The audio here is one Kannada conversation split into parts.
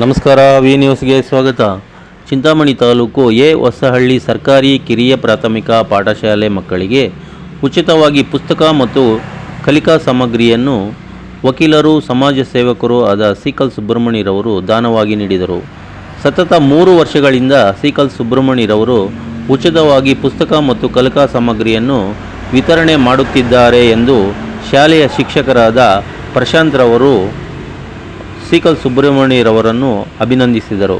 ನಮಸ್ಕಾರ. ವಿ ನ್ಯೂಸ್ಗೆ ಸ್ವಾಗತ. ಚಿಂತಾಮಣಿ ತಾಲೂಕು ಹೊಸಹಳ್ಳಿ ಸರ್ಕಾರಿ ಕಿರಿಯ ಪ್ರಾಥಮಿಕ ಪಾಠಶಾಲೆ ಮಕ್ಕಳಿಗೆ ಉಚಿತವಾಗಿ ಪುಸ್ತಕ ಮತ್ತು ಕಲಿಕಾ ಸಾಮಗ್ರಿಯನ್ನು ವಕೀಲರು, ಸಮಾಜ ಸೇವಕರು ಆದ ಸೀಕಲ್ ಸುಬ್ರಹ್ಮಣ್ಯರವರು ದಾನವಾಗಿ ನೀಡಿದರು. ಸತತ 3 ವರ್ಷಗಳಿಂದ ಸೀಕಲ್ ಸುಬ್ರಹ್ಮಣ್ಯರವರು ಉಚಿತವಾಗಿ ಪುಸ್ತಕ ಮತ್ತು ಕಲಿಕಾ ಸಾಮಗ್ರಿಯನ್ನು ವಿತರಣೆ ಮಾಡುತ್ತಿದ್ದಾರೆ ಎಂದು ಶಾಲೆಯ ಶಿಕ್ಷಕರಾದ ಪ್ರಶಾಂತ್ರವರು ಸೀಕಲ್ ಸುಬ್ರಹ್ಮಣ್ಯರವರನ್ನು ಅಭಿನಂದಿಸಿದರು.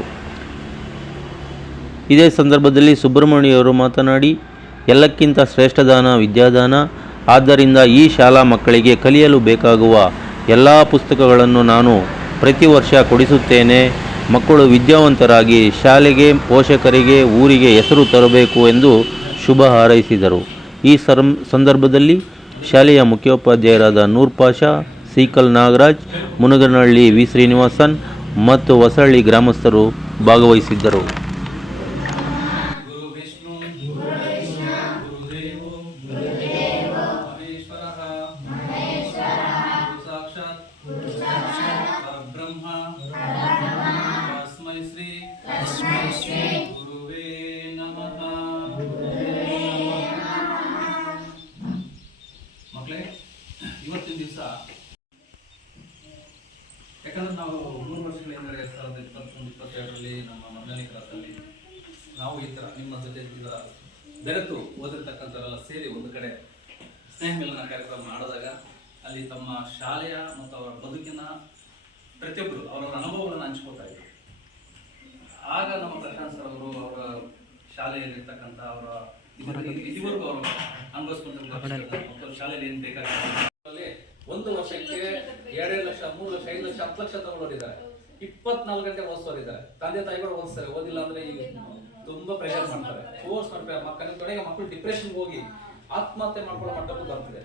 ಇದೇ ಸಂದರ್ಭದಲ್ಲಿ ಸುಬ್ರಹ್ಮಣ್ಯವರು ಮಾತನಾಡಿ, ಎಲ್ಲಕ್ಕಿಂತ ಶ್ರೇಷ್ಠ ದಾನ ವಿದ್ಯಾದಾನ. ಆದ್ದರಿಂದ ಈ ಶಾಲಾ ಮಕ್ಕಳಿಗೆ ಕಲಿಯಲು ಬೇಕಾಗುವ ಎಲ್ಲ ಪುಸ್ತಕಗಳನ್ನು ನಾನು ಪ್ರತಿ ವರ್ಷ ಕೊಡಿಸುತ್ತೇನೆ. ಮಕ್ಕಳು ವಿದ್ಯಾವಂತರಾಗಿ ಶಾಲೆಗೆ, ಪೋಷಕರಿಗೆ, ಊರಿಗೆ ಹೆಸರು ತರಬೇಕು ಎಂದು ಶುಭ ಹಾರೈಸಿದರು. ಈ ಸಂದರ್ಭದಲ್ಲಿ ಶಾಲೆಯ ಮುಖ್ಯೋಪಾಧ್ಯಾಯರಾದ ನೂರ್ ಪಾಷಾ, ಸೀಕಲ್ ನಾಗರಾಜ್, ಮುನಗನಹಳ್ಳಿ ವಿ ಶ್ರೀನಿವಾಸನ್ ಮತ್ತು ಹೊಸಹಳ್ಳಿ ಗ್ರಾಮಸ್ಥರು ಭಾಗವಹಿಸಿದ್ದರು. ಇವತ್ತಿನ ದಿವಸ ಯಾಕಂದ್ರೆ ನಾವು 3 ವರ್ಷಗಳಿಂದ 2021-22ರಲ್ಲಿ ನಮ್ಮ ಮಣ್ಣನಿ ಕ್ರಾಸಲ್ಲಿ ನಾವು ಈ ಥರ ನಿಮ್ಮ ಜೊತೆ ಬೆರೆತು ಓದಿರ್ತಕ್ಕಂಥವರೆಲ್ಲ ಸೇರಿ ಒಂದು ಕಡೆ ಸ್ನೇಹ ಮಿಲನ ಕಾರ್ಯಕ್ರಮ ಮಾಡಿದಾಗ ಅಲ್ಲಿ ತಮ್ಮ ಶಾಲೆಯ ಮತ್ತು ಅವರ ಬದುಕಿನ ಪ್ರತಿಯೊಬ್ಬರು ಅವರವರ ಅನುಭವಗಳನ್ನು ಹಂಚ್ಕೋತಾ ಇದ್ರು. ಆಗ ನಮ್ಮ ಪ್ರಶಾಂತ್ ಸರ್ ಅವರು ಅವರ ಶಾಲೆಯಲ್ಲಿರ್ತಕ್ಕಂಥ ಅವರ ಇದುವರೆಗೂ ಅವರು ಅನುಭವಿಸ್ಕೊಂಡು ಶಾಲೆಯಲ್ಲಿ ಏನು ಬೇಕಾಗುತ್ತೆ ಒಂದು ವರ್ಷಕ್ಕೆ 2 ಲಕ್ಷ, 3 ಲಕ್ಷ, 5 ಲಕ್ಷ, 10 ಲಕ್ಷ ತಗೊಳ್ಳೋರಿದ್ದಾರೆ. 24 ಗಂಟೆ ಓದಿಸೋರಿದ್ದಾರೆ. ತಂದೆ ತಾಯಿಗಳು ಓದಿಸ್ತಾರೆ. ಓದಿಲ್ಲ ಅಂದ್ರೆ ಈಗ ತುಂಬಾ ಪ್ರೆಷರ್ ಮಾಡ್ತಾರೆ, ಫೋರ್ಸ್ ಮಾಡ್ತಾರೆ. ಮಕ್ಕಳು ಡಿಪ್ರೆಷನ್ಗೆ ಹೋಗಿ ಆತ್ಮಹತ್ಯೆ ಮಾಡ್ಕೊಳ್ಳೋ ಮಟ್ಟಕ್ಕೂ ಬರ್ತದೆ.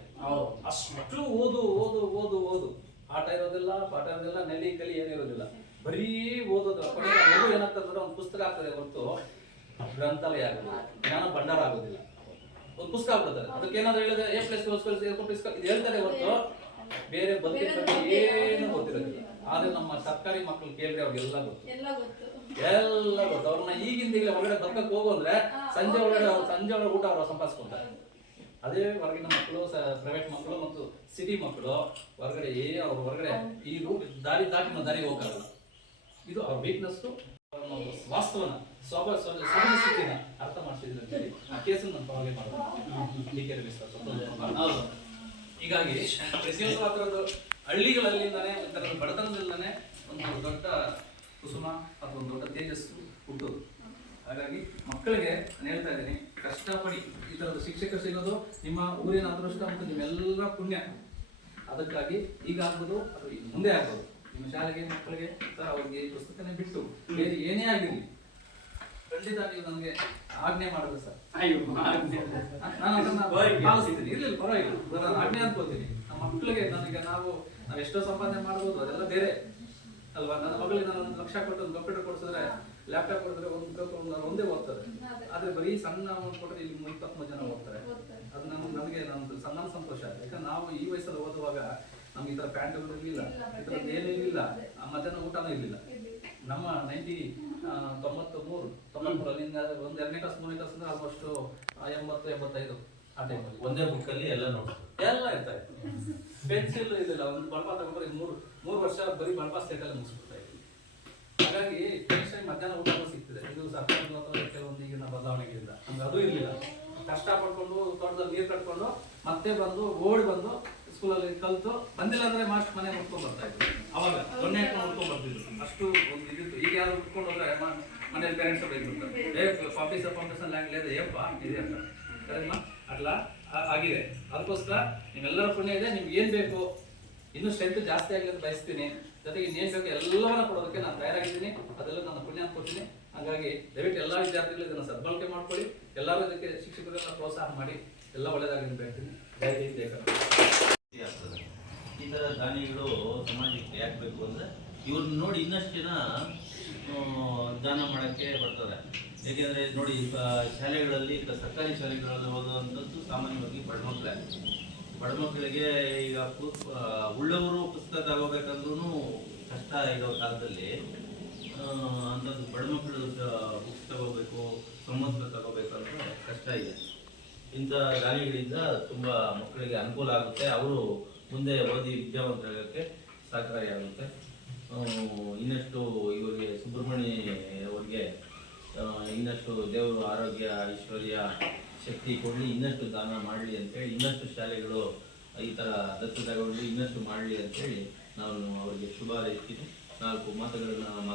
ಅಷ್ಟು ಓದು ಓದು ಓದು ಓದು ಆಟ ಇರೋದಿಲ್ಲ, ಪಾಠ ಇರೋದಿಲ್ಲ, ನೆಲಿ ಕಲಿ ಏನಿರೋದಿಲ್ಲ, ಬರೀ ಓದೋದು. ಮಗು ಏನಾಗ್ತದೆ, ಒಂದು ಪುಸ್ತಕ ಆಗ್ತದೆ ಹೊರತು ಗ್ರಂಥಾಲಯ ಆಗೋದಿಲ್ಲ, ಜ್ಞಾನ ಭಂಡಾರ ಆಗೋದಿಲ್ಲ. ಒಂದು ಪುಸ್ತಕ ಆಗ್ಬಿಡ್ತಾರೆ, ಅದಕ್ಕೆ ಏನಾದ್ರು ಹೇಳಿದ್ರೆ ಇದು ಹೇಳ್ತಾರೆ ಹೊರತು ಬೇರೆ ಬದುಕಿನ ಬಗ್ಗೆ ಏನು ಗೊತ್ತಿರೋದಿಲ್ಲ. ಆದ್ರೆ ನಮ್ಮ ಸರ್ಕಾರಿ ಮಕ್ಕಳು ಕೇಳಿದ್ರೆ ಅವ್ರಿಗೆಲ್ಲ ಗೊತ್ತು, ಎಲ್ಲ ಗೊತ್ತು. ಅವ್ರನ್ನ ಈಗಿಂದ ಹೊರಗಡೆ ಬದುಕಕ್ಕೆ ಹೋಗು ಅಂದ್ರೆ ಸಂಜೆ ಒಳಗಡೆ ಊಟ ಅವ್ರು ಸಂಪಾದಿಸ್ಕೊತಾರೆ. ಅದೇ ಹೊರಗಿನ ಮಕ್ಕಳು, ಪ್ರೈವೇಟ್ ಮಕ್ಕಳು ಮತ್ತು ಸಿಟಿ ಮಕ್ಕಳು ಹೊರಗಡೆ ಅವ್ರು ಹೊರಗಡೆ ಈ ರೂಟ್ ದಾರಿ ಹೋಗಲ್ಲ. ಇದು ಅವ್ರ ವೀಕ್ನೆಸ್. ವಾಸ್ತವನ ಸ್ಥಿತಿನ ಅರ್ಥ ಮಾಡಿಸಿದ್ರು ಅಂತ ಹೇಳಿ ಆ ಕೇಸನ್ನು ನಾನು ಪರವಾಗಿ ಮಾಡೋದು. ಹೀಗಾಗಿ ಪ್ರತಿಯೊಂದು ಆ ಥರದ್ದು ಹಳ್ಳಿಗಳಲ್ಲಿಂದಾನೆ, ಈ ಥರದ ಬಡತನದಿಂದಾನೆ ಒಂದು ದೊಡ್ಡ ಕುಸುಮ ಅಥವಾ ಒಂದು ದೊಡ್ಡ ತೇಜಸ್ಸು ಹುಟ್ಟೋದು. ಹಾಗಾಗಿ ಮಕ್ಕಳಿಗೆ ನಾನು ಹೇಳ್ತಾ ಇದ್ದೀನಿ, ಕಷ್ಟಪಡಿ. ಈ ಥರದ ಶಿಕ್ಷಕರು ಸಿಗೋದು ನಿಮ್ಮ ಊರಿನ ಅದೃಷ್ಟ ಮತ್ತು ನಿಮ್ಮೆಲ್ಲರ ಪುಣ್ಯ. ಅದಕ್ಕಾಗಿ ಈಗ ಆಗ್ಬೋದು ಅಥವಾ ಮುಂದೆ ಆಗ್ಬೋದು ನಿಮ್ಮ ಶಾಲೆಗೆ ಮಕ್ಕಳಿಗೆ ಅವ್ರಿಗೆ ಪುಸ್ತಕನೇ ಬಿಟ್ಟು ಬೇರೆ ಏನೇ ಆಗಿರಲಿ ಖಂಡಿತ ನೀವು ನನಗೆ ಆಜ್ಞೆ ಮಾಡಿದ್ರೆ ಸರ್, ನಾನು ಅದನ್ನ ಪಾಲಿಸ್ತೀನಿ. ಇಲ್ಲ ಪರವಾಗಿಲ್ಲ, ನಾನು ಆಜ್ಞೆ ಅನ್ಕೋತೀನಿ. ನಮ್ಮ ಮಕ್ಕಳಿಗೆ ನಾವು ಎಷ್ಟೋ ಸಂಪಾದನೆ ಮಾಡ್ಬೋದು, ಅದೆಲ್ಲ ಬೇರೆ ಅಲ್ವಾ. ನನ್ನ ಮಗಳಿಗೆ ನಾನು 1 ಲಕ್ಷ ಕೊಟ್ಟು ಒಂದು ಕಂಪ್ಯೂಟರ್ ಕೊಡಿಸಿದ್ರೆ, ಲ್ಯಾಪ್ಟಾಪ್ ಕೊಡಿದ್ರೆ ಒಂದೇ ಓದ್ತಾರೆ. ಆದ್ರೆ ಬರೀ ಸಣ್ಣ ಅಮೌಂಟ್ ಕೊಟ್ಟರೆ ಇಲ್ಲಿ 23 ಜನ ಓದ್ತಾರೆ. ಅದು ನನಗೆ ಸಣ್ಣ ಸಂತೋಷ ಆಗುತ್ತೆ. ಯಾಕಂದ್ರೆ ನಾವು ಈ ವಯಸ್ಸಲ್ಲಿ ಓದುವಾಗ ನಮ್ಗೆ ಈ ಥರ ಪ್ಯಾಂಟ್ಗಳು ಇರಲಿಲ್ಲ, ಈ ಥರದ್ದು ಏನೂ ಇರಲಿಲ್ಲ, ಮಧ್ಯಾಹ್ನ ಊಟನೂ ಇರಲಿಲ್ಲ. ನಮ್ಮ 93 ಅಲ್ಲಿಂದ ಒಂದು 2ನೇ ಕ್ಲಾಸ್ 3ನೇ ಕ್ಲಾಸ್ ಅಂದ್ರೆ ಆಲ್ಮೋಸ್ಟ್ 80-85 ಆ ಟೈಮಲ್ಲಿ ಒಂದೇ ಬುಕ್ಕಲ್ಲಿ ಎಲ್ಲ ಇರ್ತಾ ಇತ್ತು. ಪೆನ್ಸಿಲ್ ಇದಿಲ್ಲ, ಒಂದು ಬಲ್ಬ ತಗೊಂಡ್ರೆ 3 ವರ್ಷ ಬರೀ ಬಲ್ಬ ಸ್ಲೇಟಲ್ಲಿ ಮುಗಿಸ್ಬಿಡ್ತಾ ಇದ್ವಿ. ಹಾಗಾಗಿ ಮಧ್ಯಾಹ್ನ ಊಟನೂ ಸಿಗ್ತದೆ. ಇದು ಸರ್ಕಾರದ ಕೆಲವೊಂದು ಈಗಿನ ಬದಲಾವಣೆಗಳಿಂದ ನಮ್ಗೆ ಅದು ಇರಲಿಲ್ಲ. ಕಷ್ಟ ಪಡ್ಕೊಂಡು ತೋಟದಲ್ಲಿ ನೀರು ಕಟ್ಕೊಂಡು ಮತ್ತೆ ಓಡಿ ಬಂದು ಸ್ಕೂಲಲ್ಲಿ ಕಲ್ತು ಬಂದಿಲ್ಲ ಅಂದ್ರೆ ಮಾಸ್ಟರ್ ಮನೆ ಮುಟ್ಕೊಂಡ್ ಬರ್ತಾ ಇದ್ರು. ಅವಾಗ ದೊಣ್ಣೆ ಹಾಕೊಂಡು ಮುಟ್ಕೊಂಡ್ ಬರ್ತಿದ್ರು. ಅಷ್ಟು ಒಂದು ಇದಿತ್ತು. ಈಗ ಯಾರು ಮುಟ್ಕೊಂಡು ಹೋದ್ರೆ ಮನೇಲಿ ಪೇರೆಂಟ್ಸ್ ಬೈದ್ಬಿಡ್ತಾರೆ, ಫೌಂಡೇಶನ್ ಲ್ಯಾಂಡ್ లేదు ಏಪ್ಪ ಇದೆ ಅಂತ. ಸರಿನಾ? ಅಟ್లా ಆಗಿದೆ. ಅದಕ್ಕೋಸ್ಕರ ನಿಮ್ಮೆಲ್ಲರ ಪುಣ್ಯ ಇದೆ. ನಿಮ್ಗೆ ಏನ್ ಬೇಕು, ಇನ್ನೂ ಸ್ಟ್ರೆಂತ್ ಜಾಸ್ತಿ ಆಗಲಿ ಅಂತ ಬಯಸ್ತೀನಿ. ಜೊತೆಗೆ ಇನ್ನೇನು ಬೇಕು ಎಲ್ಲವನ್ನ ಕೊಡೋದಕ್ಕೆ ನಾನು ತಯಾರಾಗಿದ್ದೀನಿ. ಅದೆಲ್ಲ ನನ್ನ ಪುಣ್ಯ ಅನ್ಕೋತೀನಿ. ಹಾಗಾಗಿ ದಯವಿಟ್ಟು ಎಲ್ಲ ವಿದ್ಯಾರ್ಥಿಗಳು ಇದನ್ನು ಸದ್ಬಳಕೆ ಮಾಡ್ಕೊಳ್ಳಿ. ಎಲ್ಲರೂ ಇದಕ್ಕೆ ಶಿಕ್ಷಕರೆಲ್ಲ ಪ್ರೋತ್ಸಾಹ ಮಾಡಿ. ಎಲ್ಲ ಒಳ್ಳೆಯದಾಗಲಿ ಅಂತ ಹೇಳ್ತೀನಿ. ಜೈ ಹಿಂದ್, ಜೈ ಕರ್ನಾಟಕ. ಈ ಥರ ದಾನಿಗಳು ಸಮಾಜಕ್ಕೆ ಯಾಕೆ ಬೇಕು ಅಂದರೆ ಇವ್ರನ್ನ ನೋಡಿ ಇನ್ನಷ್ಟು ಜನ ದಾನ ಮಾಡೋಕ್ಕೆ ಬರ್ತಾರೆ. ಏಕೆಂದರೆ ನೋಡಿ, ಶಾಲೆಗಳಲ್ಲಿ, ಸರ್ಕಾರಿ ಶಾಲೆಗಳಲ್ಲಿ ಓದುವಂಥದ್ದು ಸಾಮಾನ್ಯವಾಗಿ ಬಡ ಮಕ್ಕಳಿಗೆ ಈಗ ಉಳ್ಳವರು ಪುಸ್ತಕ ತಗೋಬೇಕಂದ್ರೂ ಕಷ್ಟ ಇರೋ ಕಾಲದಲ್ಲಿ ಅಂಥದ್ದು ಬಡ ಮಕ್ಕಳು ಬುಕ್ಸ್ ತಗೋಬೇಕು, ಸಮವಸ್ತ್ರ ತಗೋಬೇಕು ಅಂದರೆ ಕಷ್ಟ ಇದೆ. ಇಂಥ ದಾನಿಗಳಿಂದ ತುಂಬ ಮಕ್ಕಳಿಗೆ ಅನುಕೂಲ ಆಗುತ್ತೆ, ಅವರು ಮುಂದೆ ಓದಿ ವಿದ್ಯಾವಂತರಾಗಕ್ಕೆ ಸಹಕಾರಿಯಾಗುತ್ತೆ. ಇನ್ನಷ್ಟು ಇವರಿಗೆ ಸುಬ್ರಹ್ಮಣ್ಯ ಅವರಿಗೆ ಇನ್ನಷ್ಟು ದೇವರು ಆರೋಗ್ಯ ಐಶ್ವರ್ಯ ಶಕ್ತಿ ಕೊಡಲಿ, ಇನ್ನಷ್ಟು ದಾನ ಮಾಡಲಿ ಅಂತೇಳಿ, ಇನ್ನಷ್ಟು ಶಾಲೆಗಳು ಈ ಥರ ದತ್ತು ತಗೊಂಡು ಇನ್ನಷ್ಟು ಮಾಡಲಿ ಅಂತೇಳಿ ನಾನು ಅವರಿಗೆ ಶುಭ ಹಾರೈಸ್ತೀನಿ. 4 ಮಾತುಗಳನ್ನು